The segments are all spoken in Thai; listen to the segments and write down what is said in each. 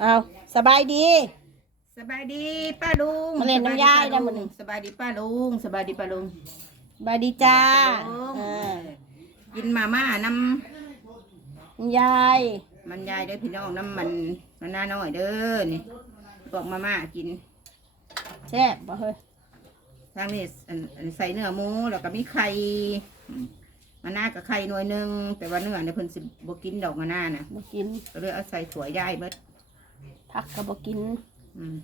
เอาสบายดี สบายดีป้าลุงมาเล่นน้ำยายนะมื้อนี้ สบายดีป้าลุงสบายดีป้าลุงสบายดีจ้าลุงเออกินมาม่านยายำมันยายเด้อพี่น้องน้ำมันมันน่าน้อยเด้อนี่บอกมาม่ากินแซ่บบ่เฮ้ยทางนี้อันอันใส่เนื้อหมูแล้วก็มีไข่อืมมาน่ากับไข่หน่วยหนึงแต่ว่าเนื้อเนี่ยเพิ่นสิบ่กินดอกมาน่านะบ่กินก็เลยเอาใส่ถ้วยยายเบิด ผักก็บ่กินอืม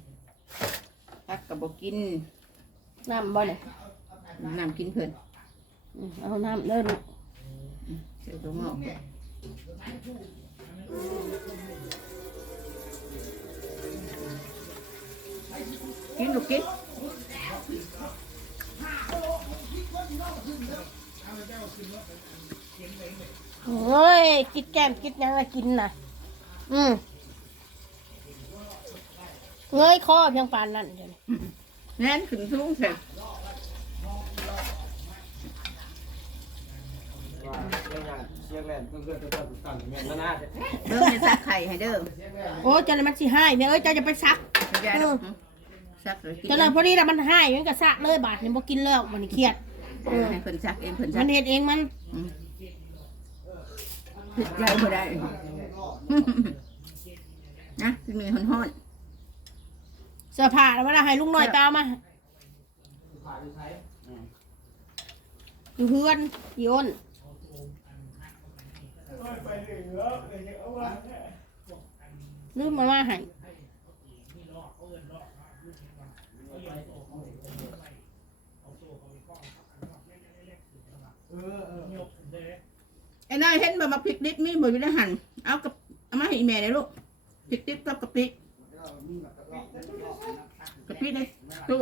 ทักกับบ่กินน้ำบ่เนี่ยน้ำกินเพิ่นอืมเอาน้ำเด้อลูกเสือตัวงอกกินลูกกินโอ้ยกินแก้มกินหยังละกินน่ะ อืม เงยคอเพียงปานนั้นเดี๋ยวนี้แน่นขึ้นสูงเสร็จเสียงแหลมเพื่อนๆจะตั้งแม่นนาจะเด้อให้ซักไข่ให้เด้อโอ้เจ้าเลยมันสิให้แม่เอ้ยเจ้าจะไปซักให้ยายดอกซักเลยกินเจ้าเลยพอดีแล้วมันให้มันก็ซักเลยบาดนี่บ่กินแล้วมันเครียดเออให้เพิ่นซักเองเพิ่นซัมักนเฮ็ดเองมันอืมผิดใจบ่ได้นะที่มีหอนหอน เสื้อผ้าแล้วเวลาให้ลุงน้อยไปเอามาอยู่เพื่อนโยนลืมมาว่าให้ไอ้นายเห็นบ่มาพริกดิบมีบ่อยู่ในหั่นเอากับเอามาให้อีแม่เลยลูกพริกดิบกับกะปิกะปิในตู้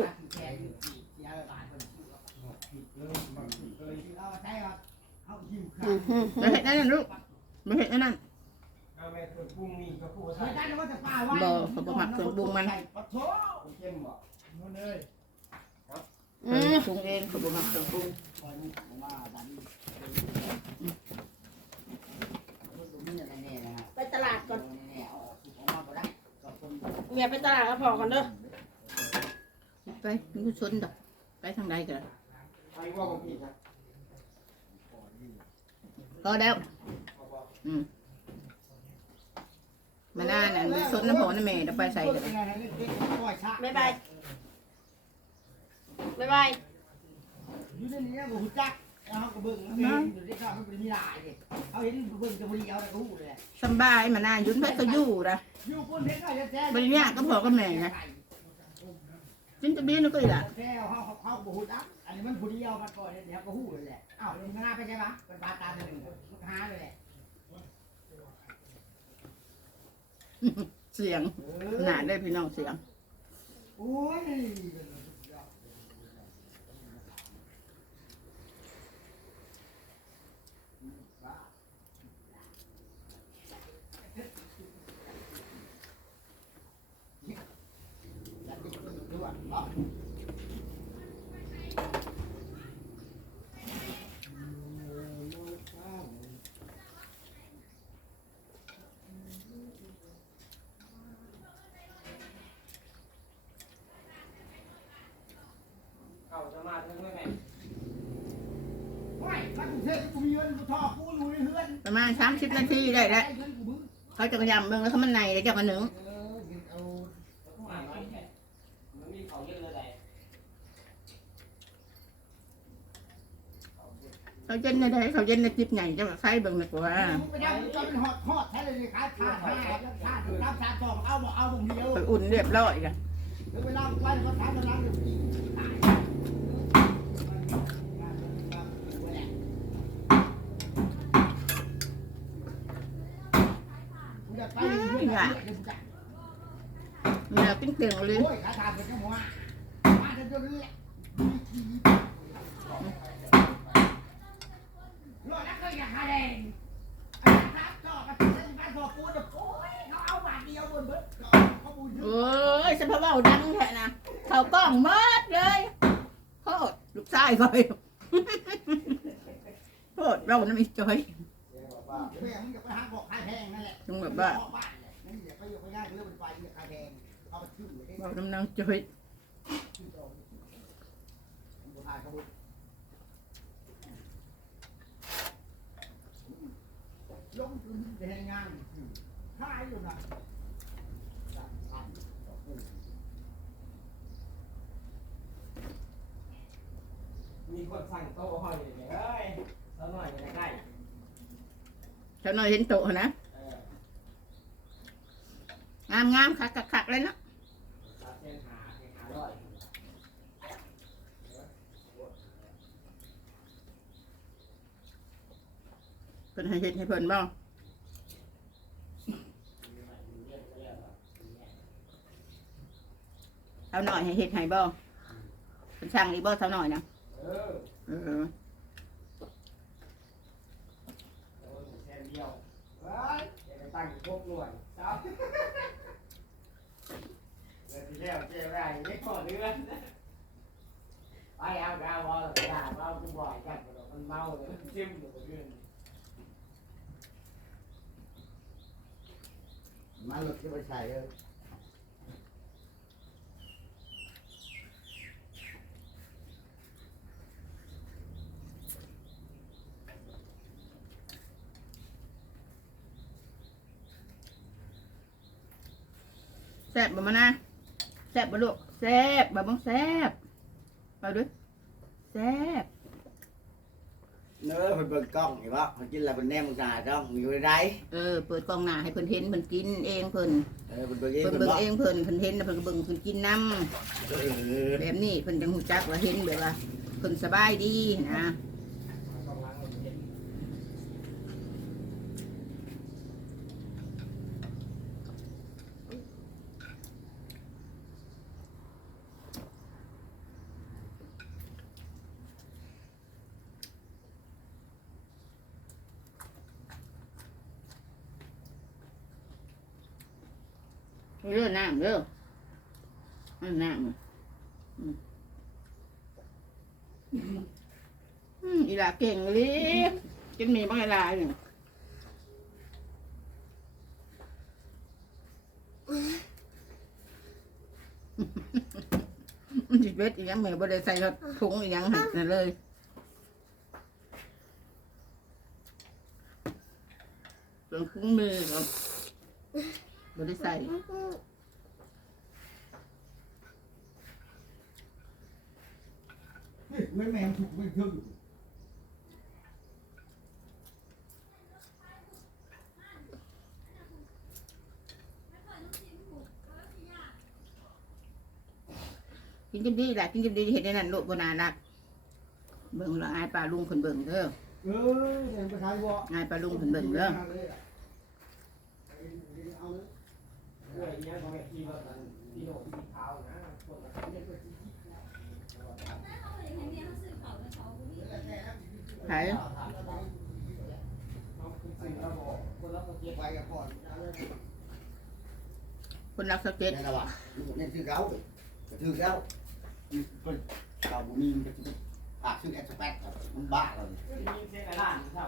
อืมอืมมาเห็ดนั่นนลูกไมาเห็นั่นนั่นอาแม่ตัวปรุงนี่ก็พูดไม่ใส่ได้นะว่าจะป่าบ่เขาบ่มักเครื่องปรุงมันอืมปรุงเองเขาบ่มักเครื่องปรุงไปตลาดก่อนเมียไปตลาดก็พอก่อนเด้อ ไปมึงก็ชนดอกไปทางใดกันไอ้ว่าบ่ผิดนะก็แล้วอืมมาหน้านั่นมันชนน้ำพอน้ำแม่เดี๋ยวไปใส่กันบ๊ายบายบ๊ายบายอยู่ในนี้กูจักเอากระเบื้องมันอยู่ที่ข้าวมันเป็นมีลายเลยเอาเห็นกระเบื้องจะบริเอาแต่กูเลยสำบายมาหน้ายุ่นไปก็อยู่นะอยู่คนเห็นก็จะแจ้บริเนี่ยก็พอกับแม่นะ จินจะบี้นึกก็อีกละแจ้เขาเขาเขาบูดักอันนี้มันบริเอามาก่อนเดี๋ยวก็หูเลยแหละอ้าวมันน่าไปใช่ปะเป็นปลาตาหนึ่งมันหาเลยแหละเสียงหนาได้พี่น้องเสียงโอ้ย เข้าสมาธิแม่แม่ไม่ถ้ากูเทศกูมีเงินกูทอกูอยู่ในเฮือนประมาณสามสิบนาทีได้แล้วเงินกูมึงเขาจะกระยำเบิ่งแล้วเขามันในแล้วเจ้ากันหนึ่งเออเอามันมีเขาเยอะเลยแหละเขาเย็นในใดเขาเย็นในจิบใหญ่เจ้าก็ใส่เบิ่งดีกว่าไปได้จะเป็นหอดหอดแท้เลยขายขาดห้าขาดรับชาตองเอาบ่เอาตรงเดียวไปอุ่นเรียบร้อยกันเวลาไปเขาถามร้านอยู่ที่ตายอยากไปเรื่องอะไร เนื้อปิ้งเต่งเลยโอ้ยขาทานเป็นแค่หัวมาจะจนเลยรอแล้วก็อยากหาแดงอันนี้ครับต่อมาเป็นบ้านพอปูนโอ้ยเขาเอาบาทเดียวบนเบิดเขาปูนโอ้ยสภาพเบาดังแท้นะเขากล้องหมดเลยโคตรลูกชายคอยโคตรเราน้ำอีจแม่มึงจะไปหาบอกขายแพงนั่นแหละจงแบบว่า นั่นอย่าไปอยู่ไปงานายเรื่องมันไฟเนี่ยคาแดงเอามาชื่อเลยบอกน้ำนางจอยชื่อตรงบุหายเขาบุลงทุนไปให้งานขายอยู่นะสามพันต่อคู่มีคนสั่งโต๊ะห้อยเลยเฮ้ยสักหน่อยจะได้เจ้าหน่อยเห็นโตะนะเอองามงามคักคักคักเลยเนาะ สามเส้นหาหาร้อย เพิ่นให้เฮ็ดให้เพิ่นบ่เท่าหน่อยให้เฮ็ดให้บ่เพิ่นสั่งอีกบ่เท่าหน่อยนะเออเออโดนแค่เดียวเฮ้ยจะไปตั้งพวกหน่วยจ้าเดี๋ยวที่แล้วเจ๊ไรเล็กพอเดือนไปเอาไปเอาเอาไปด่าเอากูบ่อยจัดมันเมาเลยมันจิ้มอยู่กับเพื่อน มาหลุดที่ไปใส่เลยแซ่บบ่มานะแซ่บบ่ลูกแซ่บบ่บังแซ่บเอาดูแซ่บ เนื้อเพิ่นเบิ่งกล้องเห็นบ่เพิ่นกินแล้วเพิ่นแนมมึงหน้ากล้องอยู่ได้เออเปิดกล้องหน้าให้เพิ่นเห็นเพิ่นกินเองเพิ่นเออเพิ่นเบิ่งเองเพิ่นเพิ่นเบิ่งบ่เองเพิ่นเพิ่นเห็นแล้วเพิ่นก็เบิ่งเพิ่นกินน้เออำแบบนี้เพิ่นจังฮู้จักว่าเห็นแบบว่าเพิ่นสบายดีนะ ต้องล้างมือเย็น เรื่องน้ำเด้ออันน้ำอะอืมอืมอีหลาเก่งเลยกินมีบ้างอีลาอยู่มันจิตเวทอีกยังเหมือนบ่ได้ใส่รถถุงอีกยังหันนั่นเลยส่วนเครื่องมือก็ บ่ได้ใส่ไม่แมงถูกไม่ถึงกินจังดีแหละกินจังดีเห็นในนั้นโลกบนารักเบิ่งละอายปลาลุงเพิ่นเบิ่งเด้อเออแดงไปขายวัวอายปลาลุงเพิ่นเบิ่งเด้อ เอาเลย เพื่ออย่างเงี้ยเขาแบบที่ว่าที่โหนที่เท้านะคนละคนเนี่ย ไผ เขาคือสิ่งเราบอกคนละคนเจ็บ ไปกับก่อน คนรักสเก็ต นี่นล่ะว่านี่คือเขาก็คือเขาเพิ่นเขาบ่มีมันก็สิปากชื่อแอสแปกมันบ้าแล้วนี่มีเส้นอะไรล่ะเท่า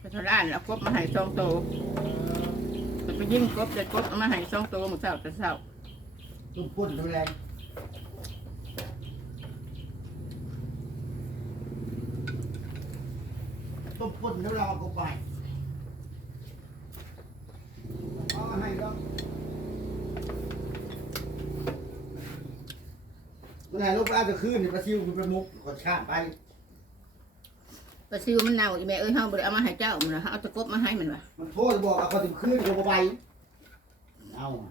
ไปทะล้านเอากบมาให้สองโตวเพิ่นไปยิงกบได้กบเอามาให้สองโตวมื้อเช้าแต่เช้า ตุ้มปุ่นดูแล ตุ้มปุ่นแล้วเราก็ไปเอามาให้ก็มันให้ลูกปลาจะคืนนี่ปลาซิวมันเป็นมุกคนข้ามไปปลาซิวมันเน่าอีแม่เอ้ยเฮาบ่ได้เอามาให้เจ้ามันน่ะเฮาเอาแตะกบมาให้มันว่ะมันโทษบอกว่าเขาสิคืนก็บ่ไปเอาอะ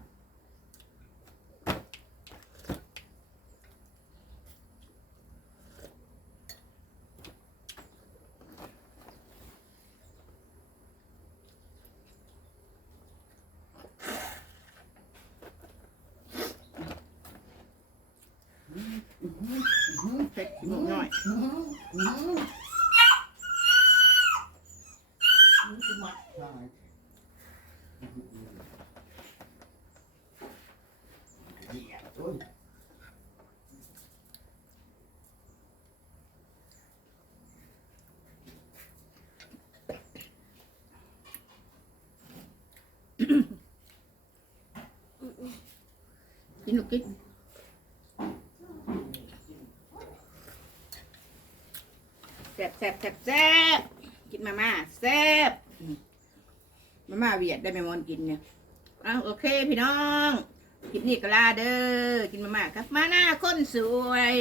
เผ็ดขี้หมูน้อย อืมอืมนี่คือมัดใช่ เหี้ยโอ้ย นูกินแซ่บแซ่บแซ่บแซ่บกินมาม่าแซ่บมาม่าเวียดได้ไหมมอนกินเนี่ยอ้าวโอเคพี่น้องคลิปนี้ก็ลาเด้อกินมาม่าครับมาหน้าคนสวย